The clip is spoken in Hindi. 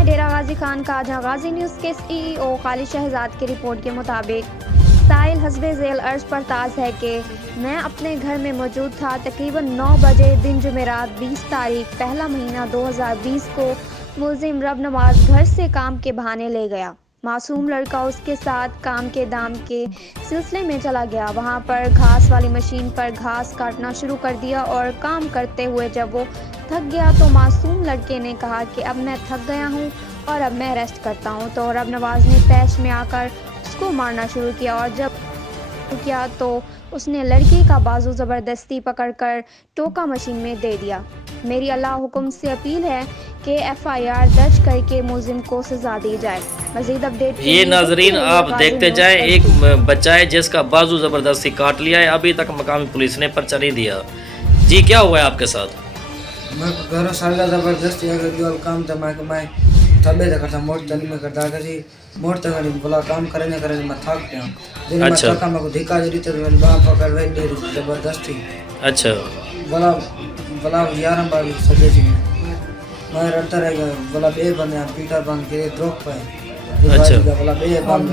हैं डेरा गाजी खान का, जहां गाजी न्यूज़ के CEO खालिद शहजाद की रिपोर्ट के मुताबिक साहिल हस्बे झेल अर्ज पर ताज है कि मैं अपने घर में मौजूद था। तकरीबन 9 बजे दिन जुमेरात 20 तारीख पहला महीना 2020 को मुलजिम रब नवाज घर से काम के बहाने ले गया। मासूम लड़का उसके साथ काम के दाम के सिलसिले में चला गया। वहां पर घास वाली मशीन पर घास काटना शुरू कर दिया और काम करते हुए जब वो थक गया तो मासूम लड़के ने कहा कि अब मैं थक गया हूं और अब मैं रेस्ट करता हूं। तो रब नवाज ने पेश में आकर उसको मारना शुरू किया और जब किया तो उसने लड़के का बाजू ज़बरदस्ती पकड़कर टोका मशीन में दे दिया। मेरी अल्लाह हुक्म से अपील है कि FIR दर्ज करके मुलजिम को सजा दी जाए। मज़ीद अपडेट ये नाजरीन आप देखते जाएं, एक बच्चा है जिसका बाजू ज़बरदस्ती काट लिया है, अभी तक मकामी पुलिस ने पर्चा नहीं दिया। जी क्या हुआ है आपके साथ? मैं घर साला ज़बरदस्ती अगर जो काम था मैं थबे तक करता मोट तन में करता कि मोट तक बोला काम करे न करे मैं थक गया। दिन में अच्छा। थका मैं को धिका जरी तो मेरी बाप पकड़ वे दे ज़बरदस्ती अच्छा बोला बोला 11 बार सजे जी मैं रटता रह गया। बोला बे बंदे पीटर बंद के ड्रॉप पे अच्छा। बोला बे बंद